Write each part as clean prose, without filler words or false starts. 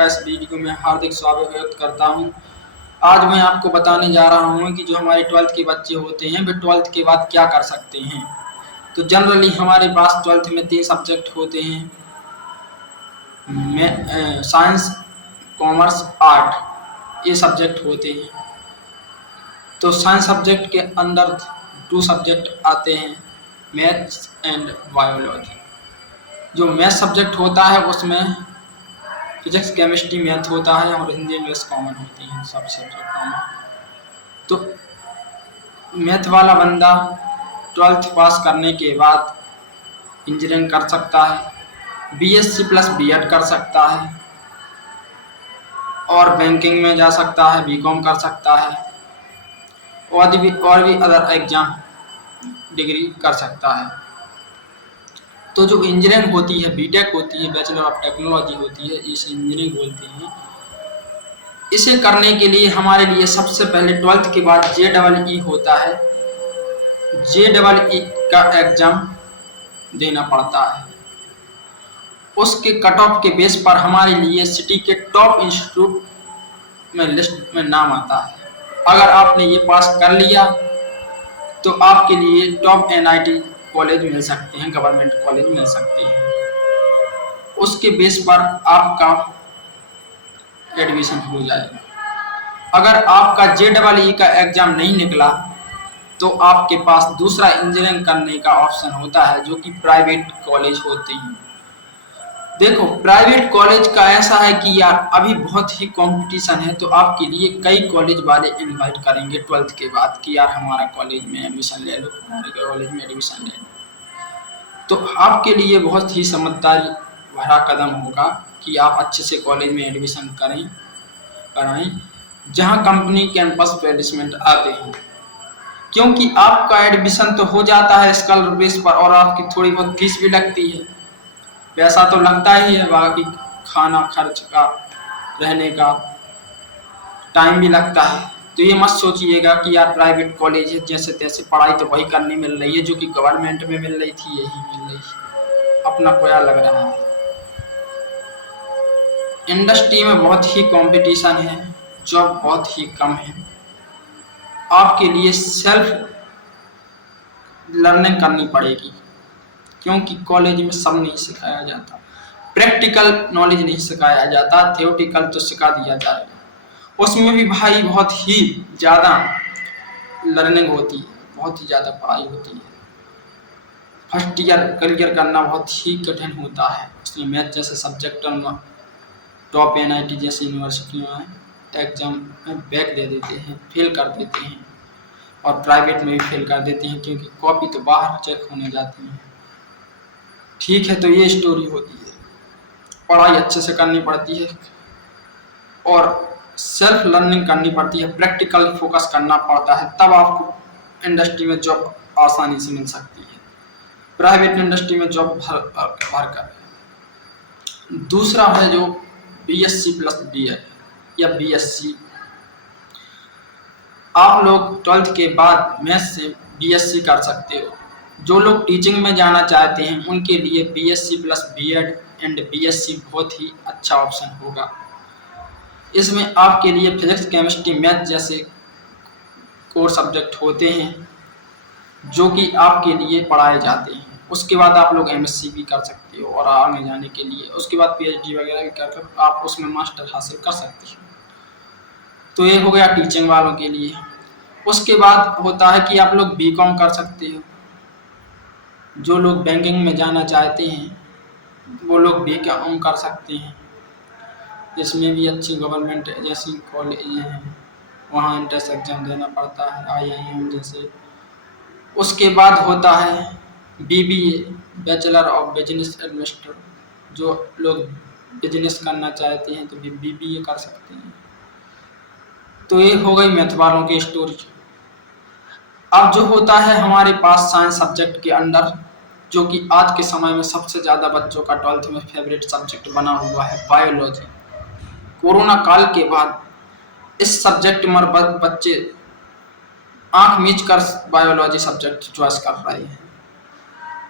आपका इस वीडियो में हार्दिक स्वागत करता हूं। आज मैं आपको बताने जा रहा हूं कि जो हमारे 12th के बच्चे होते हैं वे 12th के बाद क्या कर सकते हैं। तो जनरली हमारे पास 12th में 3 सब्जेक्ट होते हैं, साइंस, कॉमर्स, आर्ट, ये सब्जेक्ट होते हैं। तो साइंस सब्जेक्ट के अंदर 2 सब्जेक्ट आते हैं, मैथ्स एंड बायोलॉजी। जो मैथ सब्जेक्ट होता है उसमें फिजिक्स, केमिस्ट्री, मैथ होता है और हिंदी इंग्लिश कॉमन होती हैं, सब सब्जेक्ट कॉमन। तो मैथ वाला बंदा 12th पास करने के बाद इंजीनियरिंग कर सकता है, बीएससी प्लस बीएड कर सकता है और बैंकिंग में जा सकता है, बीकॉम कर सकता है और भी अदर एग्जाम डिग्री कर सकता है। तो जो इंजीनियरिंग होती है, बीटेक होती है, बैचलर ऑफ टेक्नोलॉजी होती है, इसे इंजीनियरिंग बोलते हैं। इसे करने के लिए हमारे लिए सबसे पहले 12th के बाद JEE होता है। JEE का एग्जाम देना पड़ता है। उसके कट ऑफ के बेस पर हमारे लिए सिटी के टॉप इंस्टीट्यूट में लिस्ट में नाम आता है। अगर आपने ये पास कर लिया तो आपके लिए टॉप NIT कॉलेज मिल सकते हैं, गवर्नमेंट कॉलेज मिल सकते हैं। उसके बेस पर आपका एडमिशन हो जाएगा। अगर आपका JEE का एग्जाम नहीं निकला तो आपके पास दूसरा इंजीनियरिंग करने का ऑप्शन होता है, जो कि प्राइवेट कॉलेज होते हैं। देखो, प्राइवेट कॉलेज का ऐसा है कि यार अभी बहुत ही कंपटीशन है, तो आपके लिए कई कॉलेज वाले इनवाइट करेंगे 12th के बाद कि यार हमारा कॉलेज में एडमिशन ले लो, हमारे कॉलेज में एडमिशन ले लो। तो आपके लिए बहुत ही समझदारी भरा कदम होगा कि आप अच्छे से कॉलेज में एडमिशन कराएं जहां कंपनी कैंपस प्लेसमेंट आते हैं, क्योंकि आपका एडमिशन तो हो जाता है स्कॉलर बेस पर और आपकी थोड़ी बहुत फीस भी लगती है। पैसा तो लगता ही है, बाकी खाना खर्च का, रहने का, टाइम भी लगता है। तो ये मत सोचिएगा कि यार प्राइवेट कॉलेज है, जैसे तैसे पढ़ाई तो वही करनी मिल रही है जो कि गवर्नमेंट में मिल रही थी, यही मिल रही है, अपना कोया लग रहा है। इंडस्ट्री में बहुत ही कंपटीशन है, जॉब बहुत ही कम है। आपके लिए सेल्फ लर्निंग करनी पड़ेगी, क्योंकि कॉलेज में सब नहीं सिखाया जाता, प्रैक्टिकल नॉलेज नहीं सिखाया जाता, थ्योरेटिकल तो सिखा दिया जाएगा। उसमें भी भाई बहुत ही ज़्यादा लर्निंग होती है, बहुत ही ज़्यादा पढ़ाई होती है। फर्स्ट ईयर क्लियर करना बहुत ही कठिन होता है। उसमें मैथ जैसे सब्जेक्ट टॉप NIT जैसी यूनिवर्सिटियों में एग्जाम में बैक दे देते हैं, फेल कर देते हैं और प्राइवेट में भी फेल कर देते हैं, क्योंकि कॉपी तो बाहर चेक होने जाती है। ठीक है, तो ये स्टोरी होती है। पढ़ाई अच्छे से करनी पड़ती है और सेल्फ लर्निंग करनी पड़ती है, प्रैक्टिकल फोकस करना पड़ता है, तब आपको इंडस्ट्री में जॉब आसानी से मिल सकती है। प्राइवेट इंडस्ट्री में जॉब भर कर। दूसरा है जो BSc प्लस BEd या BSc। आप लोग 12th के बाद मैथ से BSc कर सकते हो। जो लोग टीचिंग में जाना चाहते हैं उनके लिए BSc plus BEd and BSc बहुत ही अच्छा ऑप्शन होगा। इसमें आपके लिए फिजिक्स, केमिस्ट्री, मैथ जैसे कोर सब्जेक्ट होते हैं जो कि आपके लिए पढ़ाए जाते हैं। उसके बाद आप लोग MSc भी कर सकते हो और आगे जाने के लिए उसके बाद PhD वगैरह भी कर आप उसमें मास्टर हासिल कर सकते हो। तो ये हो गया टीचिंग वालों के लिए। उसके बाद होता है कि आप लोग बीकॉम कर सकते हो। जो लोग बैंकिंग में जाना चाहते हैं वो लोग बीकॉम कर सकते हैं। इसमें भी अच्छी गवर्नमेंट जैसी कॉलेज हैं, वहाँ एंट्रेंस एग्जाम देना पड़ता है, IIM जैसे। उसके बाद होता है BBA, bachelor of business administration. जो लोग बिजनेस करना चाहते हैं तो BBA कर सकते हैं। तो ये हो गई मैथ वालों की स्टोरी। अब जो होता है हमारे पास साइंस सब्जेक्ट के अंडर, जो कि आज के समय में सबसे ज़्यादा बच्चों का 12th में फेवरेट सब्जेक्ट बना हुआ है, बायोलॉजी। कोरोना काल के बाद इस सब्जेक्ट में बच्चे आंख मीच कर बायोलॉजी सब्जेक्ट चॉइस कर रहे हैं।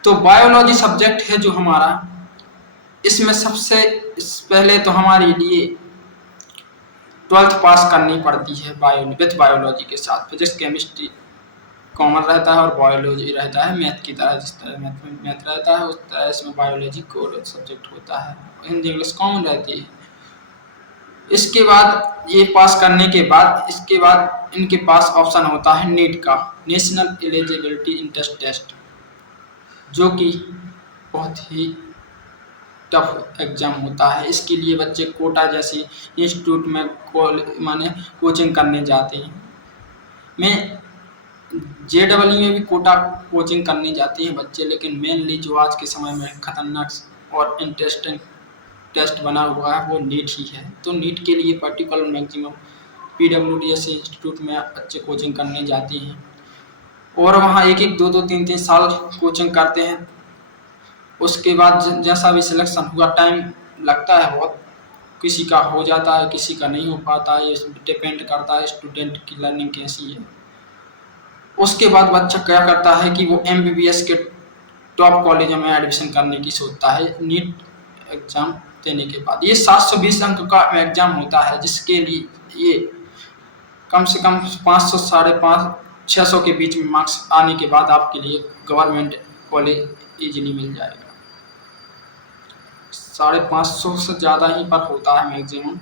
तो बायोलॉजी सब्जेक्ट है जो हमारा इसमें सबसे पहले तो हमारे लिए 12th पास करनी पड़ती है विथ बायोलॉजी के साथ। फिजिक्स केमिस्ट्री कॉमन रहता है और बायोलॉजी रहता है मैथ की तरह। जिस तरह मैथ रहता है उस तरह इसमें बायोलॉजी कोर सब्जेक्ट होता है। हिंदी इंग्लिश कॉमन रहती है। इसके बाद ये पास करने के बाद इसके बाद इनके पास ऑप्शन होता है नीट का, नेशनल एलिजिबिलिटी इंट्रेंस टेस्ट, जो कि बहुत ही टफ एग्जाम होता है। इसके लिए बच्चे कोटा जैसी इंस्टीट्यूट में माने कोचिंग करने जाते हैं। मैं JEE में भी कोटा कोचिंग करने जाते हैं बच्चे, लेकिन मेनली जो आज के समय में खतरनाक और इंटरेस्टिंग टेस्ट बना हुआ है वो नीट ही है। तो नीट के लिए पर्टिकुलर मैक्सिमम PWD जैसे इंस्टीट्यूट में बच्चे कोचिंग करने जाते हैं और वहाँ 1-1, 2-2, 3-3 साल कोचिंग करते हैं। उसके बाद जैसा भी सिलेक्शन हुआ, टाइम लगता है बहुत, किसी का हो जाता है किसी का नहीं हो पाता है, ये डिपेंड करता है स्टूडेंट की लर्निंग कैसी है। उसके बाद बच्चा क्या करता है कि वो MBBS के टॉप कॉलेज में एडमिशन करने की सोचता है नीट एग्जाम देने के बाद। ये 720 अंक का एग्जाम होता है, जिसके लिए ये कम से कम 500 550 600 के बीच में मार्क्स आने के बाद आपके लिए गवर्नमेंट कॉलेज इजीली मिल जाएगा। 550 से ज़्यादा ही पर होता है मैक्सिमम,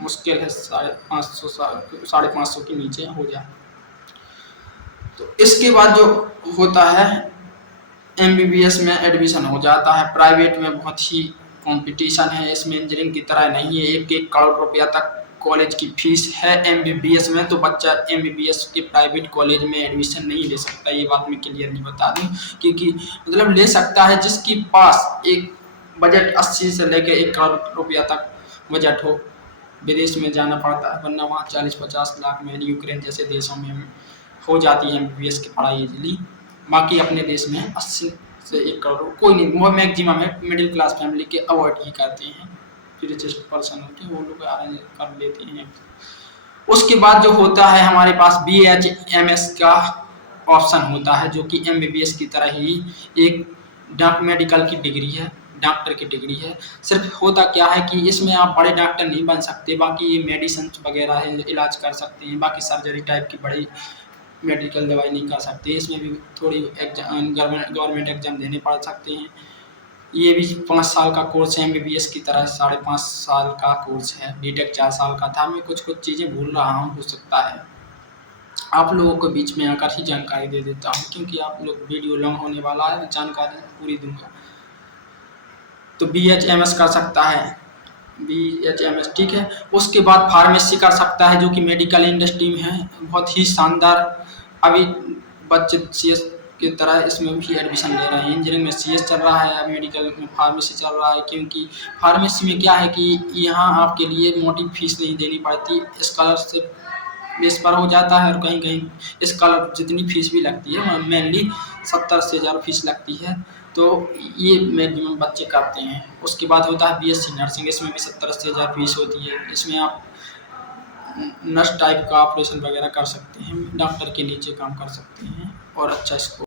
मुश्किल है 550 550 के नीचे हो जाए। तो इसके बाद जो होता है MBBS में एडमिशन हो जाता है। प्राइवेट में बहुत ही कंपटीशन है, इसमें इंजीनियरिंग की तरह नहीं है। 1-1 करोड़ रुपया तक कॉलेज की फीस है MBBS में। तो बच्चा MBBS के प्राइवेट कॉलेज में एडमिशन नहीं ले सकता, ये बात मैं क्लियरली बता दूं। क्योंकि मतलब ले सकता है जिसके पास एक बजट 80 से लेकर 1 करोड़ रुपया तक बजट हो। विदेश में जाना पड़ता है, वरना वहाँ 40-50 लाख में यूक्रेन जैसे देशों में हो जाती है MBBS की पढ़ाई इजीली। बाकी अपने देश में 80 से 1 करोड़ कोई नहीं, वो मैक्सिमम है मिडिल क्लास फैमिली के अवॉइड ही करते हैं। फिर रिचेस्ट पर्सन होते हैं वो लोग अरेंज कर लेते हैं। उसके बाद जो होता है हमारे पास BHMS का ऑप्शन होता है, जो कि MBBS की तरह ही एक मेडिकल की डिग्री है, डॉक्टर की डिग्री है। सिर्फ होता क्या है कि इसमें आप बड़े डॉक्टर नहीं बन सकते, बाकी ये मेडिसिन वगैरह है इलाज कर सकते हैं, बाकी सर्जरी टाइप की बड़ी मेडिकल दवाई नहीं कर सकते। इसमें भी थोड़ी गवर्नमेंट एग्जाम देने पड़ सकते हैं। ये भी 5 साल का कोर्स है MBBS की तरह, 5.5 साल का कोर्स है। BTech 4 साल का था। मैं कुछ चीज़ें भूल रहा हूँ, हो सकता है आप लोगों को बीच में आकर ही जानकारी दे देता हूँ, क्योंकि आप लोग वीडियो लॉन्ग होने वाला है, जानकारी पूरी दूंगा। तो BHMS कर सकता है, BHMS ठीक है। उसके बाद फार्मेसी कर सकता है, जो कि मेडिकल इंडस्ट्री में है, बहुत ही शानदार। अभी बच्चे CS की तरह इसमें भी एडमिशन ले रहे हैं। इंजीनियरिंग में CS चल रहा है, मेडिकल में फार्मेसी चल रहा है। क्योंकि फार्मेसी में क्या है कि यहाँ आपके लिए मोटी फीस नहीं देनी पड़ती, स्कॉलरशिप बेस पर हो जाता है। और कहीं कहीं स्कॉलर जितनी फीस भी लगती है मेनली 70 से ज़्यादा फीस लगती है। तो ये मैक्सिमम बच्चे करते हैं। उसके बाद होता है BSc नर्सिंग, इसमें भी 70 से ज़्यादा फीस होती है। इसमें आप नर्स टाइप का ऑपरेशन वगैरह कर सकते हैं, डॉक्टर के नीचे काम कर सकते हैं और अच्छा स्कोप